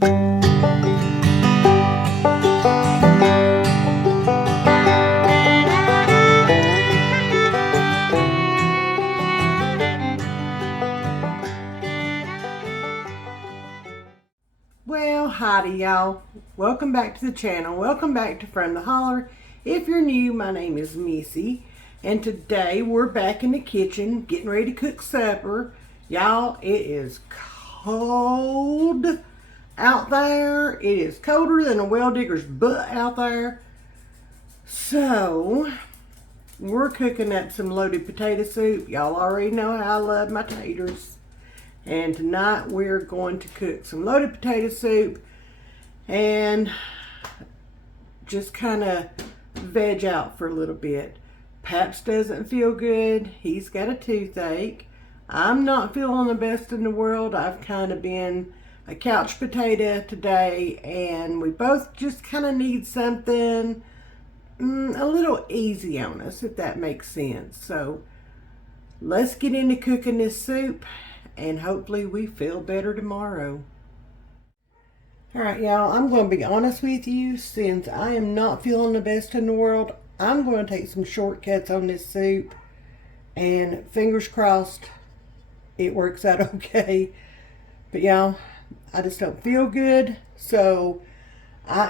Well, howdy y'all. Welcome back to the channel. Welcome back to From the Holler. If you're new, my name is Missy, and today we're back in the kitchen getting ready to cook supper. Y'all, it is cold out there. It is colder than a well digger's butt out there. So, we're cooking up some loaded potato soup. Y'all already know how I love my taters. And tonight we're going to cook some loaded potato soup and just kind of veg out for a little bit. Paps doesn't feel good. He's got a toothache. I'm not feeling the best in the world. I've kind of been a couch potato today, and we both just kind of need something a little easy on us, if that makes sense. So let's get into cooking this soup, and hopefully we feel better tomorrow. Alright y'all, I'm going to be honest with you. Since I am not feeling the best in the world, I'm going to take some shortcuts on this soup, and fingers crossed it works out okay. But y'all, I just don't feel good, so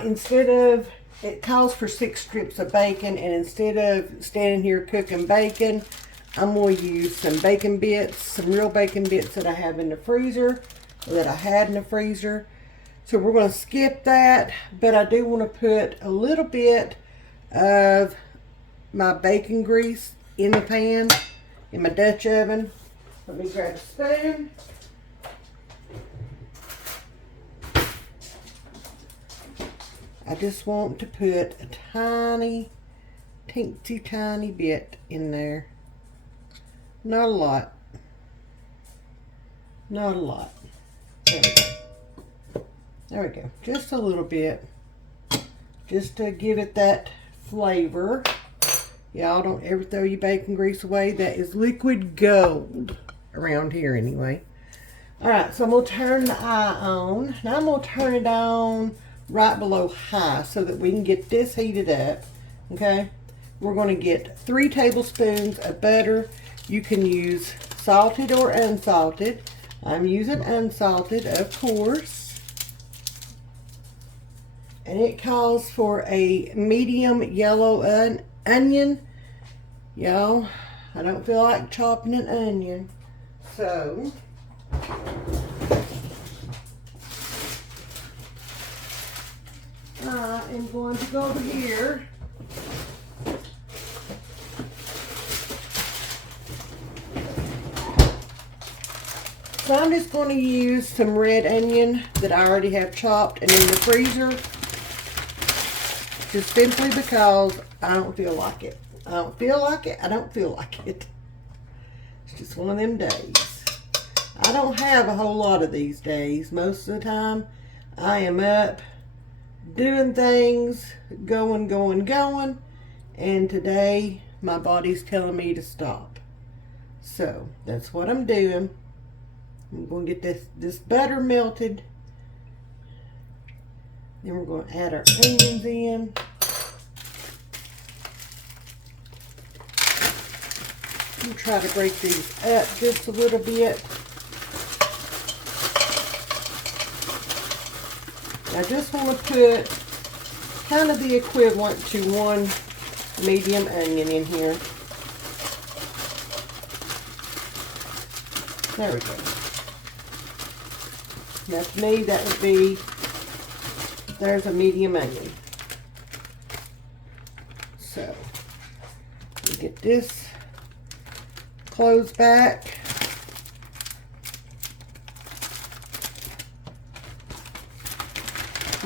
instead of, it calls for 6 strips of bacon, and instead of standing here cooking bacon, I'm going to use some bacon bits, some real bacon bits that I have in the freezer, that I had in the freezer. So we're going to skip that, but I do want to put a little bit of my bacon grease in the pan, in my Dutch oven. Let me grab a spoon. I just want to put a tiny, teensy tiny bit in there. Not a lot. Not a lot. There we go. There we go. Just a little bit. Just to give it that flavor. Y'all don't ever throw your bacon grease away. That is liquid gold around here anyway. Alright, so I'm going to turn the eye on. Now I'm going to turn it on right below high so that we can get this heated up. Okay? We're going to get 3 tablespoons of butter. You can use salted or unsalted. I'm using unsalted, of course. And it calls for a medium yellow onion. Y'all, I don't feel like chopping an onion. So, I am going to go over here. So I'm just going to use some red onion that I already have chopped and in the freezer. Just simply because I don't feel like it. I don't feel like it. I don't feel like it. It's just one of them days. I don't have a whole lot of these days. Most of the time I am up doing things, going. And today my body's telling me to stop. So that's what I'm doing. I'm going to get this butter melted. Then we're going to add our onions in. I'm try to break these up just a little bit. I just want to put kind of the equivalent to 1 medium onion in here. There we go. Now to me that would be, there's a medium onion. So, we get this closed back.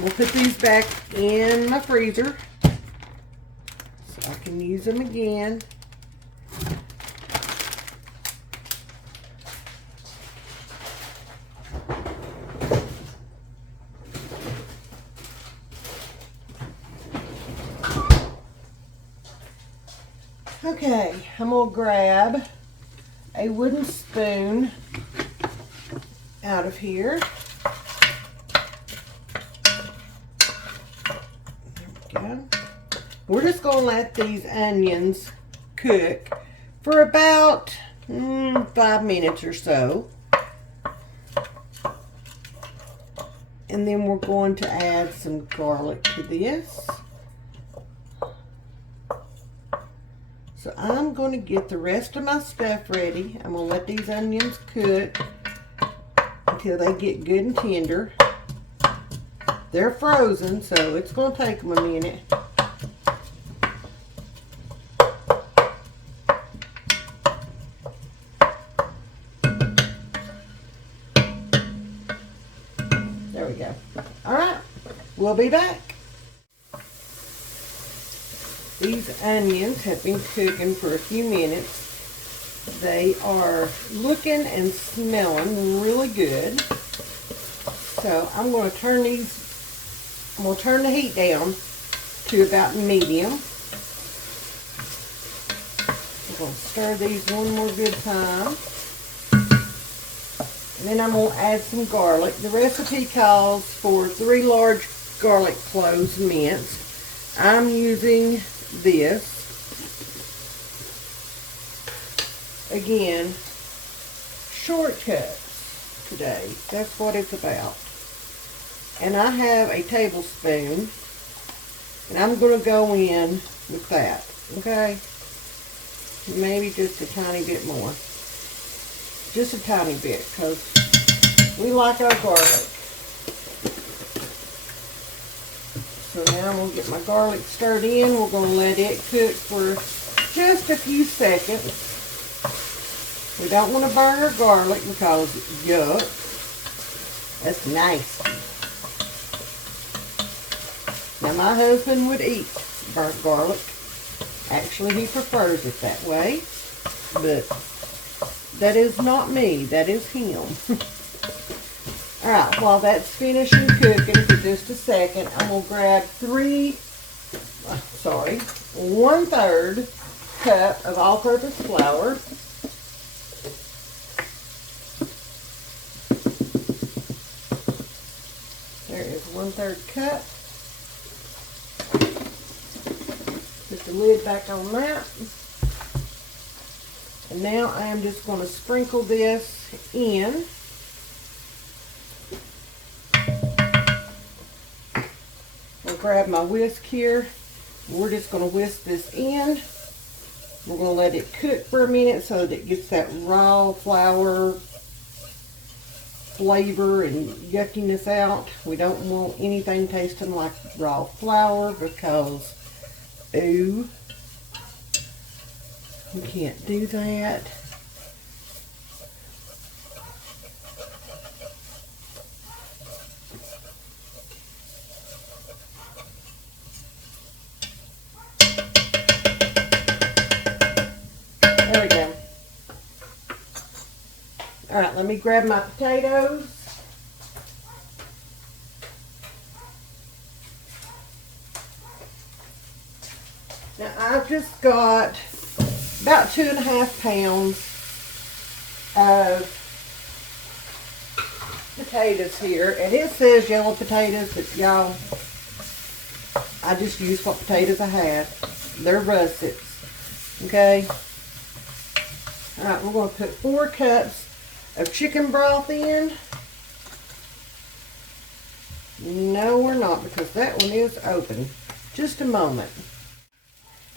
We'll put these back in my freezer so I can use them again. Okay, I'm going to grab a wooden spoon out of here. go. We're just going to let these onions cook for about 5 minutes or so. And then we're going to add some garlic to this. So I'm going to get the rest of my stuff ready. I'm going to let these onions cook until they get good and tender. They're frozen, so it's going to take them a minute. There we go. All right, we'll be back. These onions have been cooking for a few minutes. They are looking and smelling really good. So I'm going to turn the heat down to about medium. I'm going to stir these one more good time. And then I'm going to add some garlic. The recipe calls for 3 large garlic cloves minced. I'm using this. Again, shortcuts today. That's what it's about. And I have a tablespoon, and I'm going to go in with that, okay? Maybe just a tiny bit more. Just a tiny bit, because we like our garlic. So now I'm going to get my garlic stirred in. We're going to let it cook for just a few seconds. We don't want to burn our garlic because, yuck, that's nasty. Now my husband would eat burnt garlic. Actually, he prefers it that way. But that is not me, that is him. Alright, while that's finishing cooking for just a second, I'm going to grab 1/3 cup of all-purpose flour. There is 1/3 cup. Put the lid back on that. And now I am just going to sprinkle this in. I'll grab my whisk here. We're just going to whisk this in. We're going to let it cook for a minute so that it gets that raw flour flavor and yuckiness out. We don't want anything tasting like raw flour because, ooh, we can't do that. There we go. All right, let me grab my potatoes. Now I've just got about 2.5 pounds of potatoes here, and it says yellow potatoes, but y'all, I just use what potatoes I have. They're russets, okay? All right, we're going to put 4 cups of chicken broth in. No, we're not, because that one is open. Just a moment.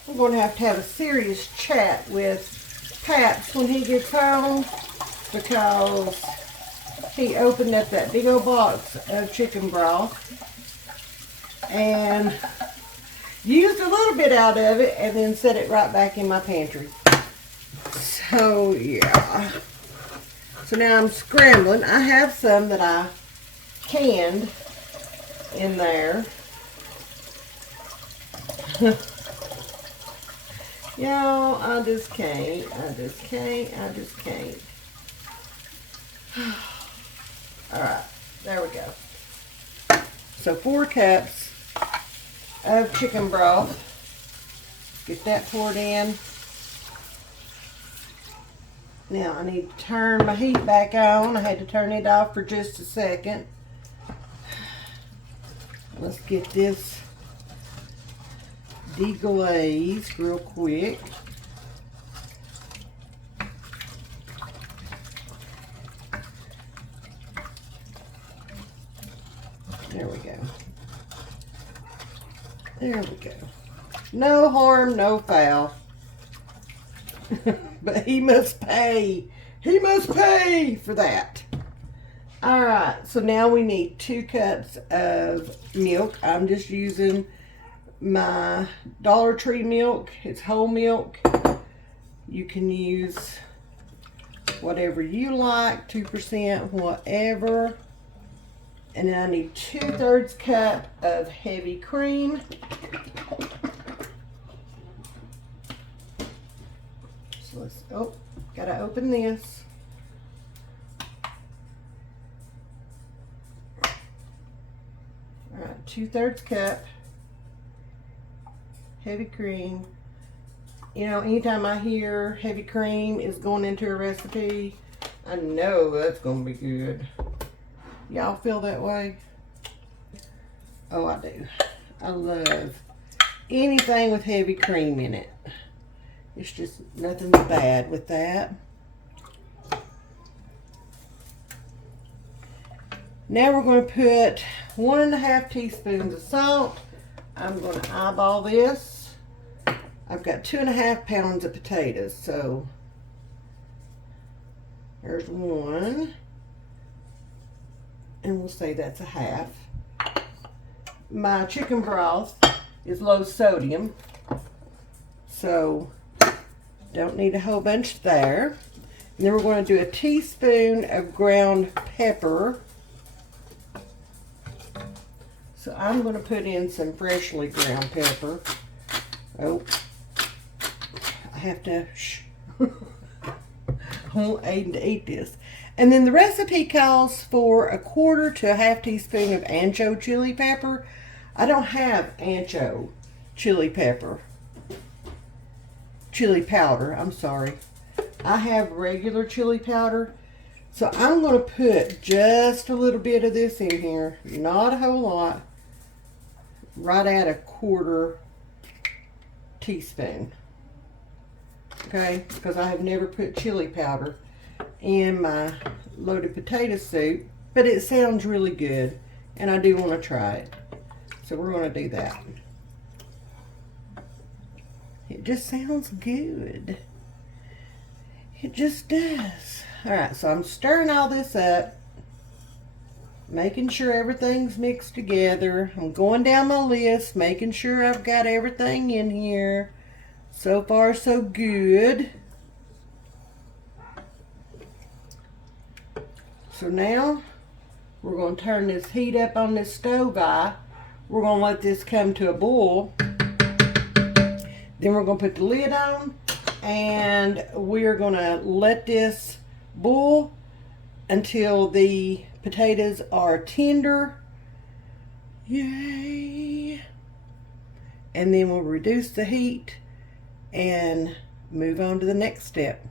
I'm going to have a serious chat with Paps when he gets home, because he opened up that big old box of chicken broth and used a little bit out of it and then set it right back in my pantry. So yeah. So now I'm scrambling. I have some that I canned in there. Y'all, I just can't. Alright, there we go. So 4 cups of chicken broth. Get that poured in. Now I need to turn my heat back on. I had to turn it off for just a second. Let's get this deglaze real quick. There we go. There we go. No harm, no foul. But he must pay. He must pay for that. Alright, so now we need 2 cups of milk. I'm just using my Dollar Tree milk. It's whole milk. You can use whatever you like, 2%, whatever. And then I need 2/3 cup of heavy cream. So let's, oh, gotta open this. Alright, 2/3 cup heavy cream. You know, anytime I hear heavy cream is going into a recipe, I know that's gonna be good. Y'all feel that way? Oh, I do. I love anything with heavy cream in it. It's just nothing bad with that. Now we're going to put 1½ teaspoons of salt. I'm going to eyeball this. I've got 2½ pounds of potatoes, so there's 1. And we'll say that's a 1/2. My chicken broth is low sodium, so don't need a whole bunch there. And then we're going to do a teaspoon of ground pepper. So I'm going to put in some freshly ground pepper. Oh, I have to, shh. I won't aid to eat this. And then the recipe calls for 1/4 to 1/2 teaspoon of ancho chili pepper. I don't have ancho chili pepper. Chili powder, I'm sorry. I have regular chili powder. So I'm going to put just a little bit of this in here. Not a whole lot. Right at 1/4 teaspoon. Okay, because I have never put chili powder in my loaded potato soup, but it sounds really good and I do want to try it, so we're going to do that. It just sounds good. It just does. Alright, so I'm stirring all this up, making sure everything's mixed together. I'm going down my list, making sure I've got everything in here. So far so good. So now we're going to turn this heat up on this stove eye. We're going to let this come to a boil. Then we're going to put the lid on and we're going to let this boil until the potatoes are tender. Yay! And then we'll reduce the heat and move on to the next step.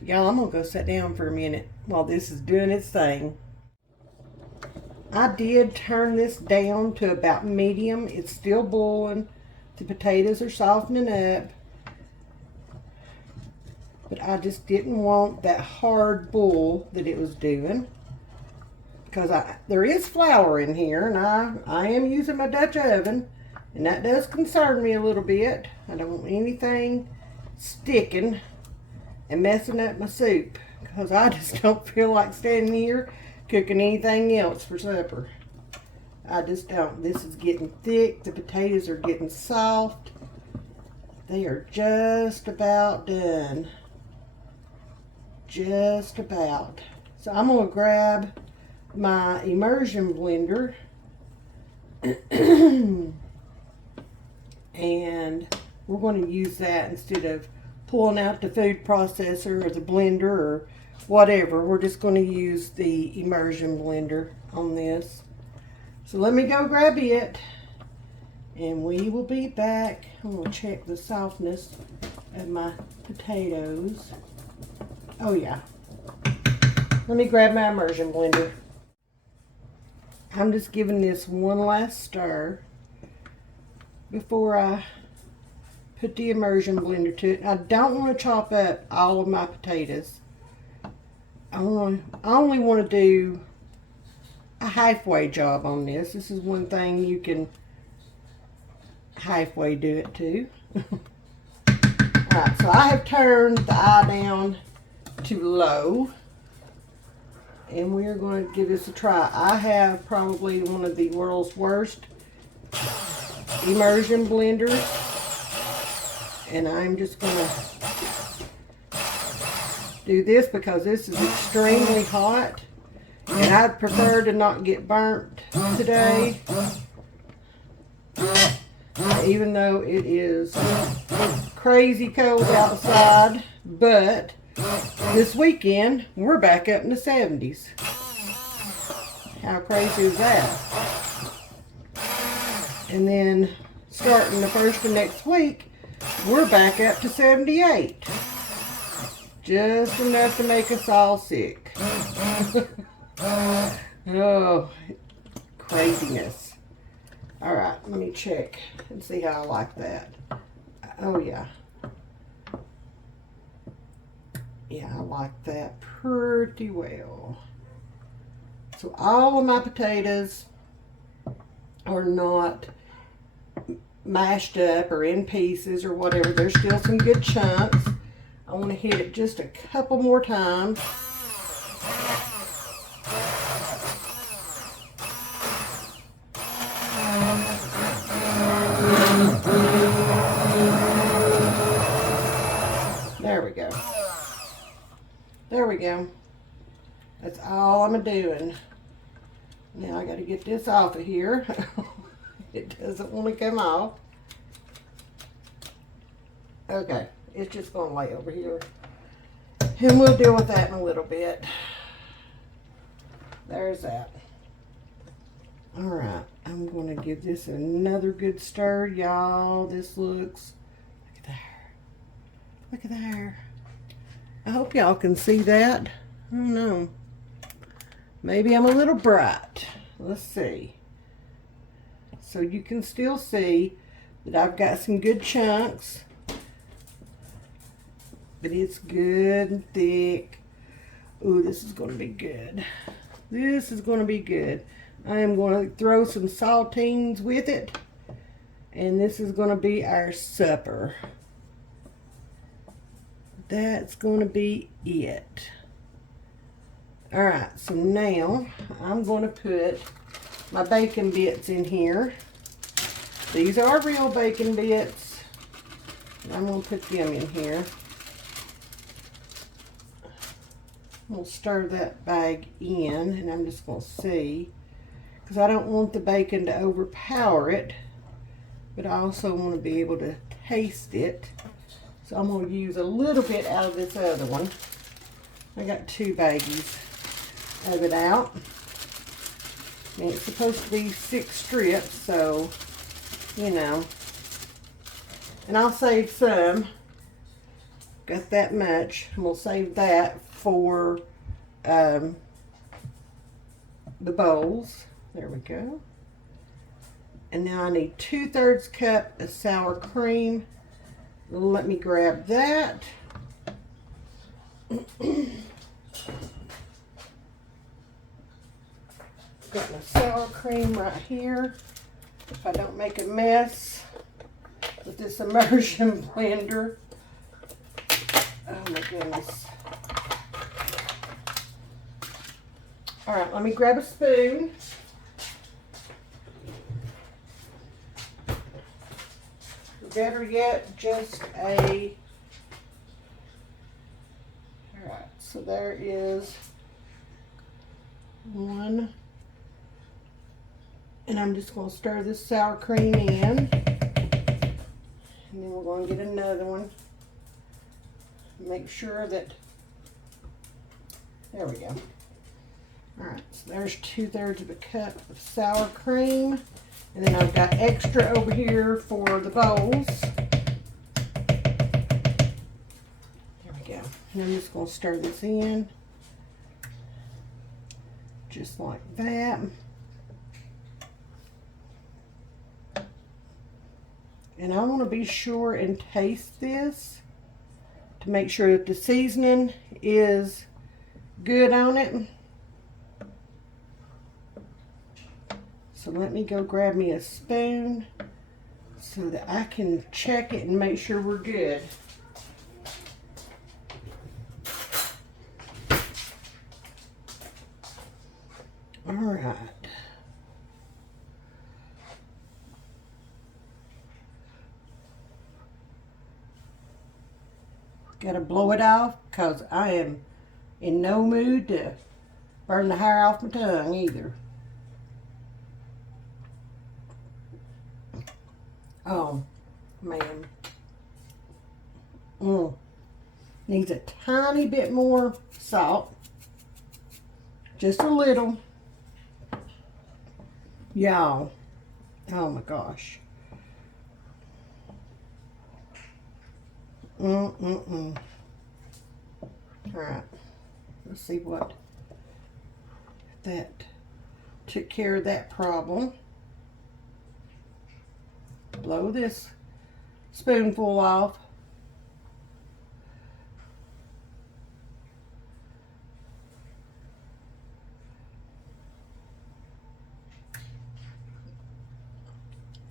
Y'all, I'm going to go sit down for a minute while this is doing its thing. I did turn this down to about medium. It's still boiling. The potatoes are softening up. But I just didn't want that hard boil that it was doing. Because there is flour in here, and I am using my Dutch oven. And that does concern me a little bit. I don't want anything sticking and messing up my soup, because I just don't feel like standing here cooking anything else for supper. I just don't. This is getting thick. The potatoes are getting soft. They are just about done. Just about. So I'm going to grab my immersion blender and we're going to use that instead of pulling out the food processor or the blender or whatever. We're just going to use the immersion blender on this. So let me go grab it and we will be back. I'm going to check the softness of my potatoes. Oh yeah. Let me grab my immersion blender. I'm just giving this one last stir. before I put the immersion blender to it. I don't want to chop up all of my potatoes. I only want to do a halfway job on this. This is one thing you can halfway do it too. Alright, so I have turned the eye down to low. And we're going to give this a try. I have probably one of the world's worst immersion blenders. And I'm just going to do this because this is extremely hot. And I'd prefer to not get burnt today. Even though it is crazy cold outside. But this weekend, we're back up in the 70s. How crazy is that? And then starting the first of next week, we're back up to 78. Just enough to make us all sick. Oh, craziness. All right, let me check and see how I like that. Oh, yeah. Yeah, I like that pretty well. So all of my potatoes are not mashed up or in pieces or whatever. There's still some good chunks. I want to hit it just a couple more times. There we go. There we go. That's all I'm doing. Now I got to get this off of here. It doesn't want to come off. Okay, it's just going to lay over here. And we'll deal with that in a little bit. There's that. Alright, I'm going to give this another good stir, y'all. This looks, look at there. Look at there. I hope y'all can see that. I don't know. Maybe I'm a little bright. Let's see. So you can still see that I've got some good chunks. But it's good and thick. Ooh, this is going to be good. This is going to be good. I am going to throw some saltines with it. And this is going to be our supper. That's going to be it. Alright, so now I'm going to put my bacon bits in here. These are real bacon bits. I'm going to put them in here. We'll stir that bag in, and I'm just going to see, because I don't want the bacon to overpower it, but I also want to be able to taste it. So I'm going to use a little bit out of this other one. I got 2 baggies of it out. And it's supposed to be 6 strips, so, you know. And I'll save some. Got that much. And we'll save that for the bowls. There we go. And now I need 2/3 cup of sour cream. Let me grab that. Got my sour cream right here. If I don't make a mess with this immersion blender. Oh my goodness. All right, let me grab a spoon. Better yet, just a, all right, so there is 1, and I'm just going to stir this sour cream in, and then we're going to get another one. Make sure that, there we go. All right, so there's 2/3 of a cup of sour cream. And then I've got extra over here for the bowls. There we go. And I'm just going to stir this in. Just like that. And I want to be sure and taste this to make sure that the seasoning is good on it. So let me go grab me a spoon so that I can check it and make sure we're good. All right. Gotta blow it off because I am in no mood to burn the hair off my tongue either. Oh, man. Needs a tiny bit more salt. Just a little. Y'all. Oh my gosh. Alright. Let's see what that took care of that problem. Blow this spoonful off.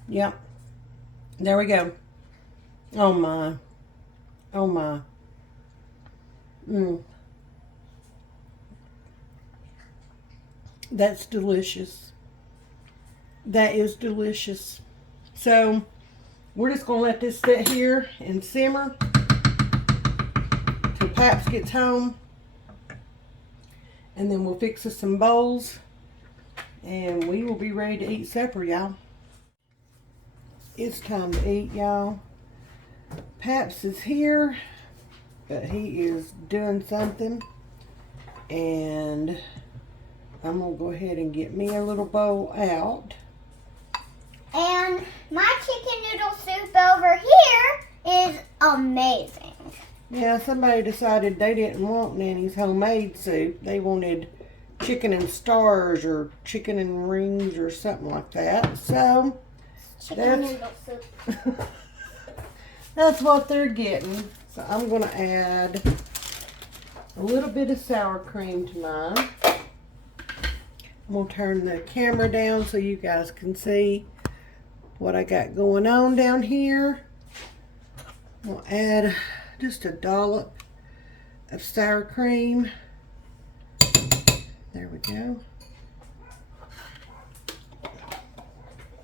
Yep. There we go. Oh my. Oh my. That's delicious. That is delicious. So we're just gonna let this sit here and simmer till Paps gets home, and then we'll fix us some bowls and we will be ready to eat supper, y'all. It's time to eat, y'all. Paps is here, but he is doing something, and I'm gonna go ahead and get me a little bowl out. And my chicken noodle soup over here is amazing. Yeah, somebody decided they didn't want Nanny's homemade soup. They wanted chicken and stars or chicken and rings or something like that. So Chicken noodle soup. that's what they're getting. So I'm going to add a little bit of sour cream to mine. I'm going to turn the camera down so you guys can see what I got going on down here. We'll add just a dollop of sour cream. There we go.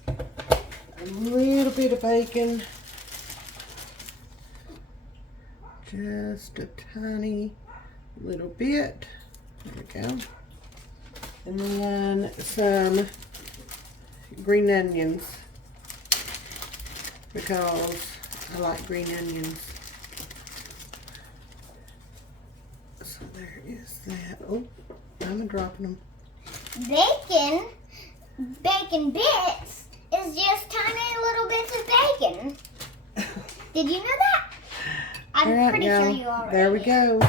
A little bit of bacon. Just a tiny little bit. There we go. And then some green onions, because I like green onions. So there is that. Oh, I'm dropping them. Bacon bits is just tiny little bits of bacon. Did you know that? I'm pretty sure you already. There we go.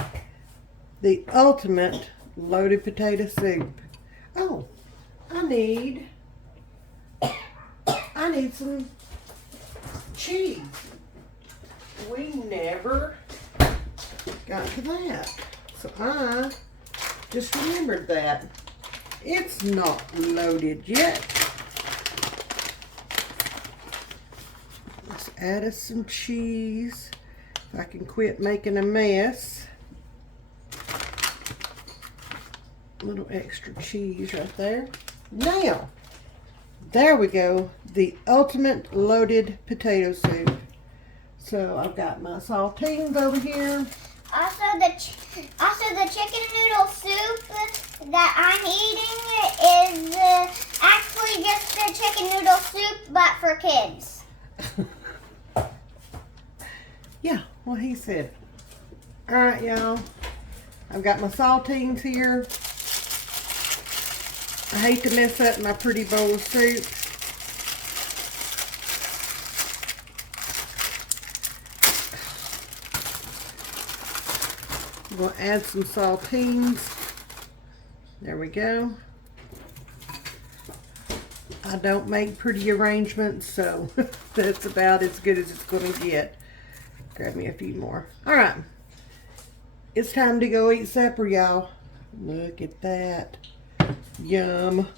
The ultimate loaded potato soup. Oh, I need some cheese. We never got to that. So I just remembered that. It's not loaded yet. Let's add us some cheese. If I can quit making a mess. A little extra cheese right there. Now, there we go. The ultimate loaded potato soup. So I've got my saltines over here. Also, the chicken noodle soup that I'm eating is actually just the chicken noodle soup, but for kids. Yeah, well, he said it. All right, y'all. I've got my saltines here. I hate to mess up my pretty bowl of soup. I'm going to add some saltines. There we go. I don't make pretty arrangements, so that's about as good as it's going to get. Grab me a few more. All right. It's time to go eat supper, y'all. Look at that. Yum.